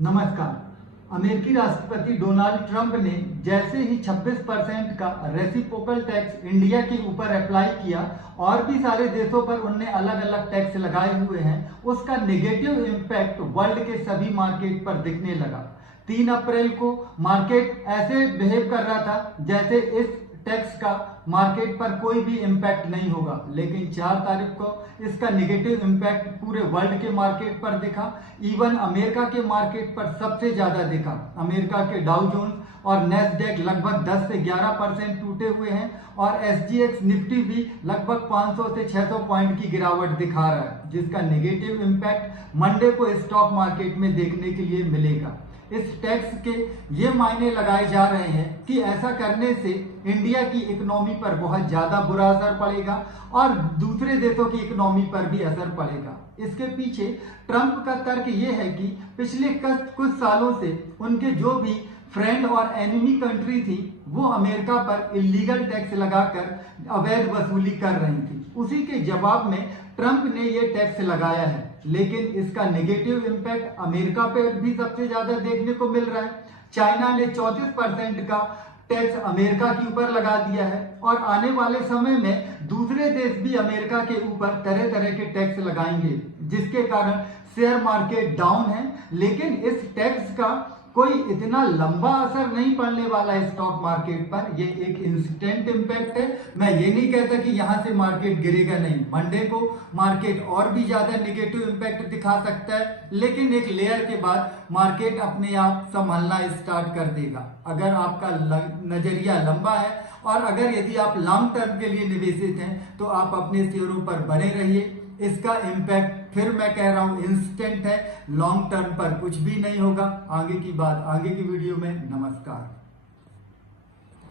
नमस्कार। अमेरिकी राष्ट्रपति डोनाल्ड ट्रंप ने जैसे ही 26% का रेसिप्रोकल टैक्स इंडिया के ऊपर अप्लाई किया और भी सारे देशों पर उनने अलग अलग टैक्स लगाए हुए हैं, उसका नेगेटिव इम्पैक्ट वर्ल्ड के सभी मार्केट पर दिखने लगा। 3 अप्रैल को मार्केट ऐसे बिहेव कर रहा था जैसे इस टैक्स का मार्केट पर कोई भी इम्पैक्ट नहीं होगा, लेकिन 4 तारीख को इसका नेगेटिव इम्पैक्ट पूरे वर्ल्ड के मार्केट पर दिखा। इवन अमेरिका के मार्केट पर सबसे ज्यादा दिखा। अमेरिका के डाउ जोन्स और नेस्डैक लगभग 10 से 11% टूटे हुए हैं और SGX निफ्टी भी लगभग 500 से 600 पॉइंट की गिरावट दिखा रहा है, जिसका नेगेटिव इम्पैक्ट मंडे को स्टॉक मार्केट में देखने के लिए मिलेगा। इस टैक्स के ये मायने लगाए जा रहे हैं कि ऐसा करने से इंडिया की इकोनॉमी पर बहुत ज्यादा बुरा असर पड़ेगा और दूसरे देशों की इकोनॉमी पर भी असर पड़ेगा। इसके पीछे ट्रंप का तर्क ये है कि पिछले कुछ सालों से उनके जो भी फ्रेंड और एनिमी कंट्री थी वो अमेरिका पर इलीगल टैक्स लगाकर अवैध वसूली कर रही थी। उसी के जवाब में ट्रंप ने ये टैक्स लगाया है, लेकिन इसका नेगेटिव इम्पैक्ट अमेरिका पे भी सबसे ज्यादा देखने को मिल रहा है। चाइना ने 34% का टैक्स अमेरिका के ऊपर लगा दिया है और आने वाले समय में दूसरे देश भी अमेरिका के ऊपर तरह तरह के टैक्स लगाएंगे, जिसके कारण शेयर मार्केट डाउन है। लेकिन इस टैक्स का कोई इतना लंबा असर नहीं पड़ने वाला है स्टॉक मार्केट पर। ये एक इंस्टेंट इम्पैक्ट है। मैं ये नहीं कहता कि यहां से मार्केट गिरेगा, नहीं। मंडे को मार्केट और भी ज्यादा नेगेटिव इम्पैक्ट दिखा सकता है, लेकिन एक लेयर के बाद मार्केट अपने आप संभलना स्टार्ट कर देगा। अगर आपका नजरिया लंबा है और अगर यदि आप लॉन्ग टर्म के लिए निवेशित हैं तो आप अपने शेयरों पर बने रहिए। इसका इम्पैक्ट फिर मैं कह रहा हूं इंस्टेंट है, लॉन्ग टर्म पर कुछ भी नहीं होगा। आगे की बात आगे की वीडियो में। नमस्कार।